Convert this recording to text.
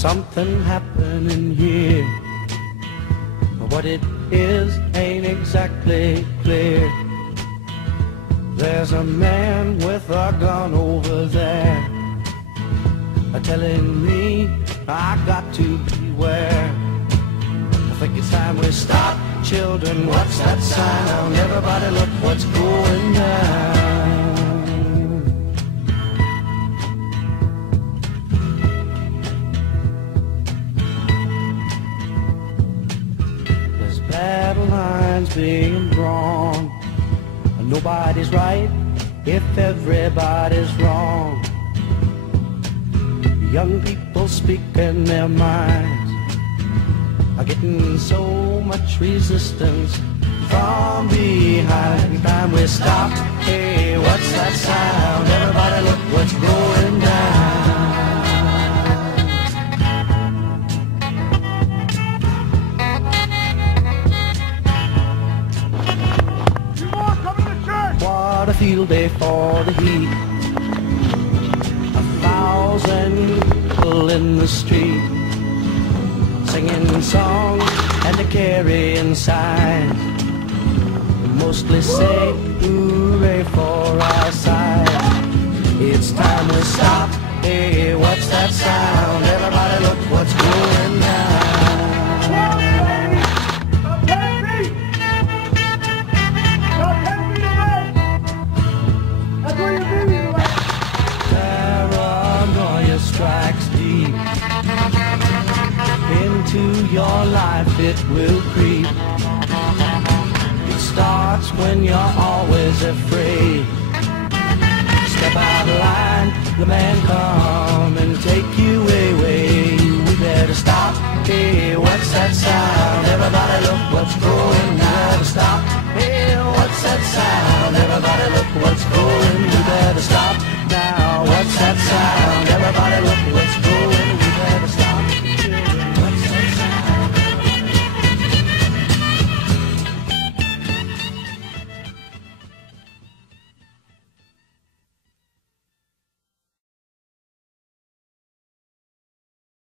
something happening here. What it is ain't exactly clear. There's a man with a gun over there, telling me I got to beware. I think it's time we stop. Children, what's that sound? Everybody look what's going down. There's battle lines being drawn. Nobody's right if everybody's wrong. Young people speaking their minds are getting so much resistance from behind. Time we stop. Hey, what's that sound? Everybody look what's going down. What a field day for the heat. 1,000 people in the street, singing songs and they're carrying signs. Mostly say hooray for our side. It's time to stop. Hey, what's that sound? Everybody look what's going down. Strikes deep into your life, it will creep. It starts when you're always afraid. Step out of line, the man come and take you away. We better stop. Hey, what's that sound? Everybody look what's going on.